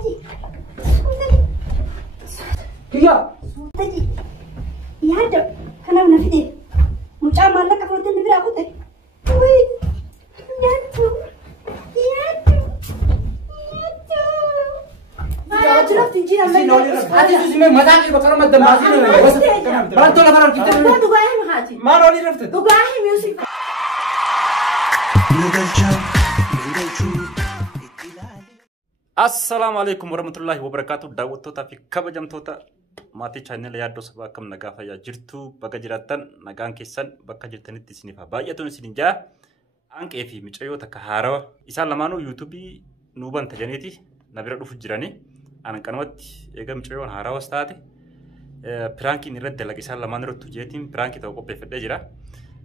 Sotaji. Sotaji. Kia. Sotaji. Yaada kana nafide. Mucaa maallaqa fudhatee ni biraa kute. Wai. Yaadu. Yaadu. Yaadu. Jira tinjira mai. Ati tu sime mata ke bakar mad damazi ne. Balan to la karar kitte. Aku duga hai mahati. Maan oli rafte. Duga hai music. Assalamualaikum warahmatullahi wabarakatuh. Daawwattoota fi kabajamtoota maatii channel yaaddoo sabaa akkam nagaa fayyaa jirtu bakka jiraattan nagaan keessan bakka jirtanitti isiniif haa baay'atuun isinin jaa anqee fi micayyoota akka haarawa isaan lamaanuu yuutuubii nuuban tajaniiti na bira dhufu jirani anan kanumatti eega micayyoon haarawas taate piraankiin irratti dalaga isaan lamaan irratti hojjetiin piraankii ta'u qopheeffadhee jira.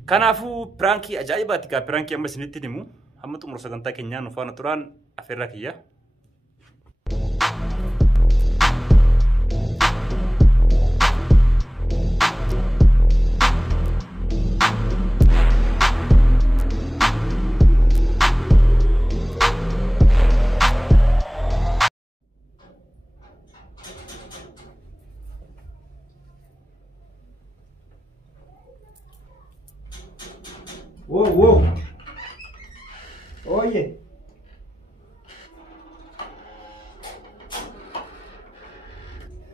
Kanaafuu piraankii ajaa'ibaati gaa piraankii amma isinitti himu hamma xumura sagantaa keenyaa nu faana turaan afeerraa kiyya. Wow. Oye.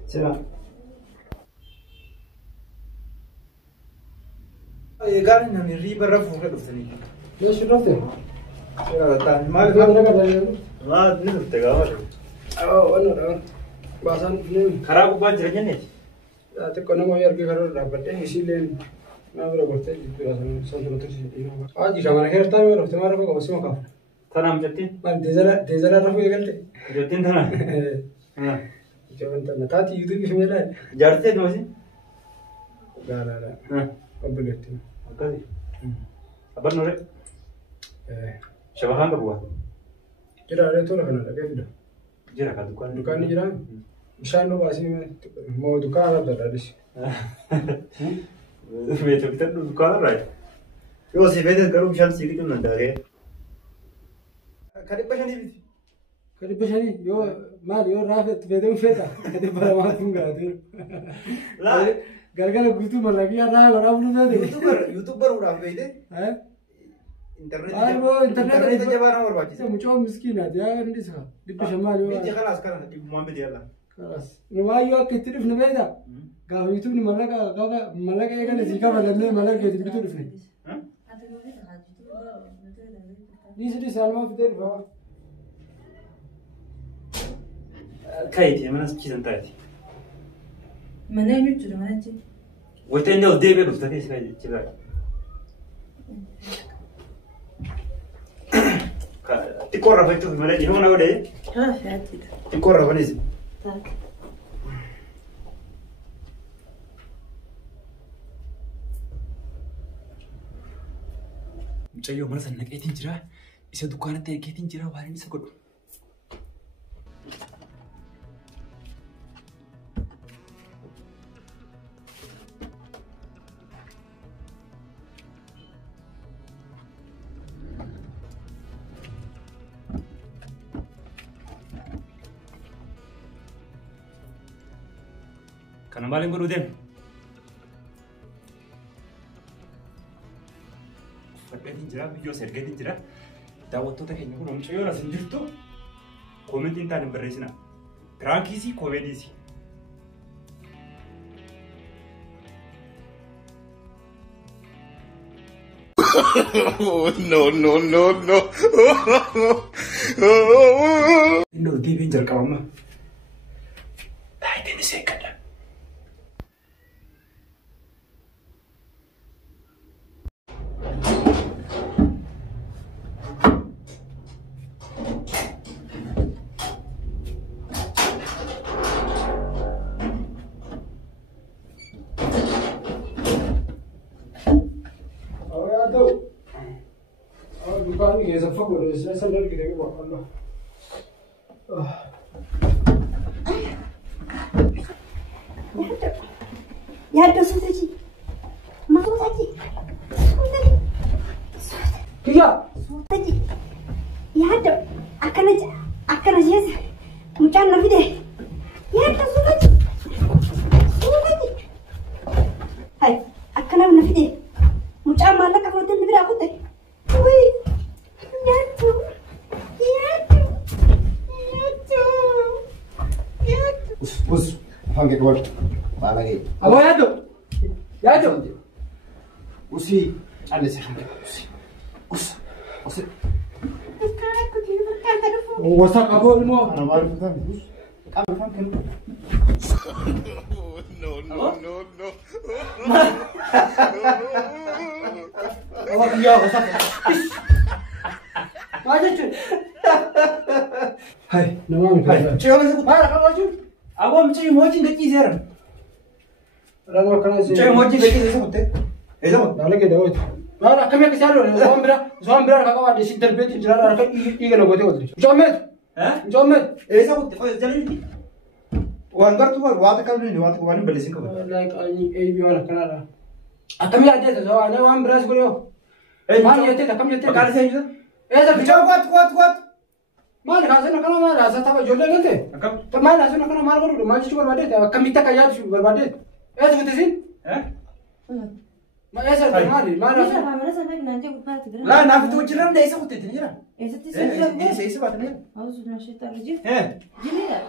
Será. Oye, Karen, a mi riba rafu que los tenía. ¿Yo soy Rafa? Será tan mal. ¿Qué onda con la ni te gaba. Bueno, basan ni खराब बात रही नहीं. Ya te conozco ayer que खराब la parte y le ما أقدر أقول تاني لازم صندوق تشيل عادي كمان غير تامر رحت ما رفقه بس ما كافر تنام جتين ما ديزلا رفقه قلت جتين تنام جو أنت نتاتي يوتيوب في ميلاد جارتين ماشي لا أبلغتني أكيد أبى نورك شبهان بقوا جرا عليه طول خنا كيف ده جرا كدكان جرا مشان لو باسي ما دكان هذا ليش मैं तो कितना दुकान रहा है यो सिर्फ इधर करूँ शाम सीखी तुम नंदा है खरीद बशानी यो मार यो राफत बेदम फेता कदे बराबर तुम गाते ला गरगल गुतु मर गया ना लड़ा बुने दे यूट्यूबर उड़ा बेदे हैं इंटरनेट जबाना और बाकी से मुझे मिस्किन है यार नहीं सका डिब्बे शमाल यो ये खलास करना कि मुंह पे दिया ला खलास नुवायो कितने फिर नवेदा गाँव यूट्यूब ने मलका एक ने सीखा बदलने मलका के दिन बितु फिर हाँ निश्चित साल में फिर बाबा كاي تي من اسكي سنتاتي من أين يجري من أجل وتندي ودي بيرو تاتي سلاي تيلا تكورا فايتو في مالي هون اودي ها فاتي تكورا فانيز تاك مجيو مرة نقيتين جرا إذا دكانة تيجين جرا وارين سكوت كان مالين قولودين فكرتين جرا فيديو سيركتين جرا daawwattoota keenya kun homcha yoo rasin jirtu koomentiin taan hin barreessina piraankiisii koomediisii no. Indo deebiin jalqabama baay'een isee kadha दुकान में ये सब फक हो रहे हैं ऐसा लड़ के देखे बहुत अल्लाह यार सोताजी माँ सोताजी क्या सोताजी यार अकन जैसे mucaan na fide. Yaadda suutaji. Suutaji. Hai, akkanaaf na fide. Mucaan maallaqa fudhatee ni biraa kutte. Wayii. Yaaddu. Yaaddu. Yaaddu. Yaaddu. Us, afaan kee qabadhu. Baala kee. Aboo yaaddo. Yaaddo. Usii. Allisa kan kee. Usii. Usi. Akkaan kutii bakkaan dhufu. Wasa qaboo ilmoo. Ana maal fuutaan? Us. Qaama afaan kee. Aboo biyyaa wasa. Maal jechuun? Hai. Namaa miti. Hai. Cewek itu. Maal akka jechuun? Abang macam mochi ngaki sekarang. Rana kana si. Cewek mochi ngaki saya sebut. Sebut. Dale ke dawo. Maal akkamii akka isaa dhoore zoon biraa akka qabaadde si darbeetti jira harka dhiiga na gootee oolche. Joomet. Joomet. Sebut. Oh jalan ini. Wan bar tu wat kalau ni wat wani belisin kau. Like ani ebi wala kanara. Akkamii adeeta soo ana waan biraas godhe. Maal jettee akkamii jettee? Kalau saya juga. Eessa Kuat. maal kaasana kana maal haasa tapha ijoollee gante? Akkam. Maal haasana kana maal godhuudha? Maal jechuu barbaaddeet? Akkamitti akka yaadu barbaaddeet? Eessa fitisiin? Eessa maali? Maal Bisa haasana? kamera sampai nanti buka tu. Lah, nak itu jiran dah sebut itu jiran. Itu Ini saya sebut ni. Aku sudah cerita lagi. Jadi ya.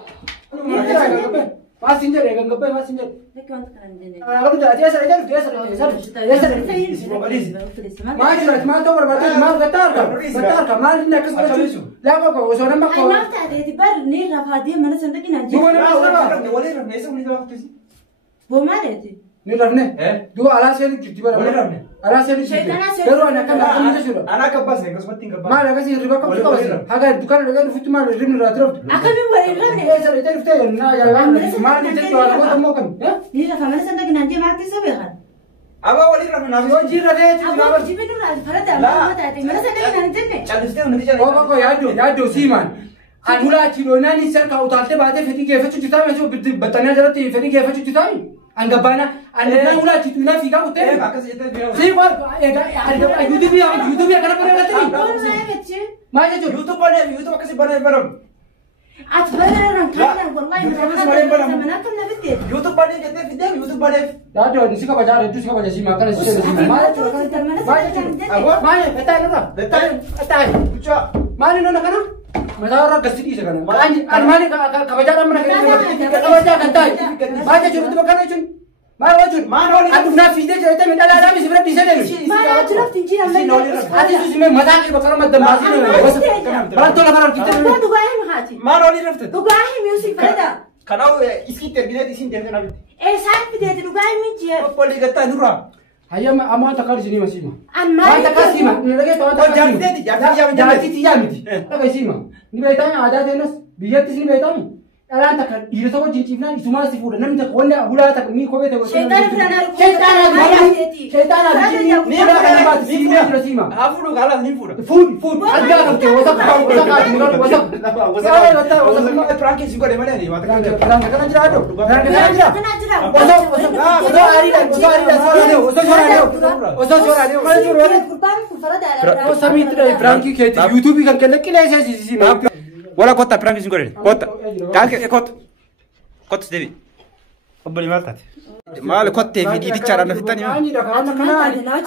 Maal siin jedhee kan gabbee maal siin jedhe? Lagi wanti kan jadi. Kalau dah dia sadar maal jiraati maal ta'uu barbaaddeet? Maal gattaa harka? Maal inni akkas gochuun? Laafa koo osoo nama Ay nafta ada di bar ni rafa dia mana sampai nanti. Boma ada tu. ni rafne dua alaa seeni jirti bara alaa seeni jirti garuu ani akkam jechuudha Anak kebas nih, kau seperti kebas. maal akkasii hirriba qabdu qabasi haga dukkaana dhaqee dhufutti maal hirribni irraa tiraftu Akami boleh ramne. eessa dhaqee dhuftee naa yaa maal jechuudha waan namoota immoo kam Ni rafa mana sampai nanti mati sampai kan. Apa wali rafi nabi? yoo jirra ta'ee jechuudha Aku jibi tu rafa pada dah mata ada mana sampai nanti ni. Calus dia nanti jalan. oo bakko yaaddoo siimaan ani ulaa chiloo naani sarka utaaltee baatee fedhii geeffachuu jirtaa jechuudha battanii jalatti fedhii geeffachuu jirtaa angabana anna ulaa chitu na fiigaa kuttee Akas itu dia. sii waan YouTube kana bara gatanii Bom saya kecil. maal jechuudha YouTube akas barang barang. Atbarang kan wallahi mana kan nabi dia. YouTube pada kita video, YouTube pada. yaaddoo ni si kabajaa hedduu si kabaja siimaa kana si seena siimaa maal jechuudha maal betaa irra betaa Kucak. maal inni kana mataa irra gasti dhiise kana ani maal kabajaadhaan mana kabajaa kan taa'e maal jechuudha itti bakka jechuun maal jechuun ani naa fiidee jedhee mi dhalaadhaa misi bira dhiisee deemi Mana jelas tinggi ramai. ati susi mataa kee bakka ramma dambaasii barattoota kana argitee Aku tu gaya mahati. Mana wali rafi? Tu gaya music pada. Kalau iski tergina di sini dia nabi. Saat dia tu gaya music. Poli kata nura. hayyama amma takka sini masima Amma. maal takka sima ni dhagee to'ata Oh jangan jaartii xiyyaa miti dhaga sima ni beektaa aadaa teenas biyyattis ni beektaa dhalaan takka dhiira tokko jinciifnaan isumaa si fuudha namni takka wanni hulaa takka ni kophee ta'u Shaytaan firana rukuun. shaytaanaati ni bakka baati siimee jira sima Aku lu kalah ni pura. fuud argaa qabte wasa Prank juga di mana ni? kana jira addo kana jira Kena jerak. osoo aariidhaan osoo sooraalee kana jiru waliin Kurban kufara dah. samiitti dhahe firankii keetti yuutuubii kan kenne qileesee sima Wala kota prank isin godhe. Kota. Kaake kota. Kota debi. Obbali martat. Maal kottee fi dhiibichaadhaan na fixanii maa?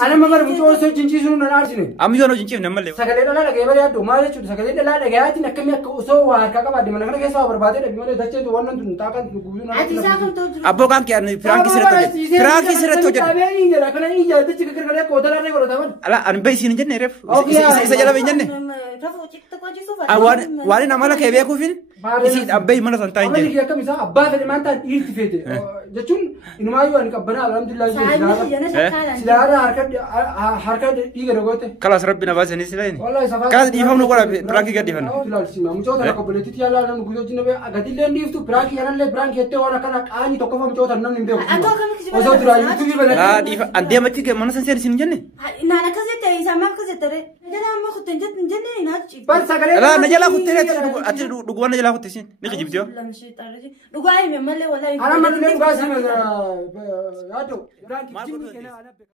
ana mamar mucoo osoo jinciisuun nan aarsine Amma yoo jinciif nama malee. sagalee dhalaa dhagee bara yaaddu maal jechuudha sagalee dhalaa dhagayaatiin akkamii akka osoo waa harkaa qabaadde mana kana keessa waa barbaadee dhabi malee dacheetu wannan tun taaqan gubuun Ati sakam tu. Abboo kan kee prank sirratti hojjete. Prank sirratti hojjete. Abeen jira kana ija dachi gargaree kootala irree godhataman Ala an bai sin jenne ref. Isa jala bai jenne. Rafu cikta kau jisu. Waan amala kee beekuufin isi abbai mana san taa'in amali jenne. kee akkam isaa abbaa fedhe maan ta'an dhiirti feete jechuun inumaayyuu ani qabbanaa alhamdulillah Saya jangan sekarang. silaara harka dhiiga dagoote Kalas rabbi na baasanii silaini. wallahi safaa Kalas dhiifamnu godha prank gad dhiifannu. ilaalsima mucoota na qabboleettitti yaalaa namni guyyoo jinna bee gatillee dhiiftu piraanki yanallee piraanki jettee waan akkana qaanii tokkofa mucoota namni hin beeku osoo duraa yuutuubii Laa banatee dhiifa an deematti mana san seen sin jenne. Nana kasih teh, sama kasih teh. Jadi amma khutin jadi nak. bar sagalee Ala na jala kutte ati dhuguwan na jala kutte sin. Ni kijibtiyo. Dhugaa hime malee walaa. ana malee dhugaa sima yaaddo piraanki jimmi kenna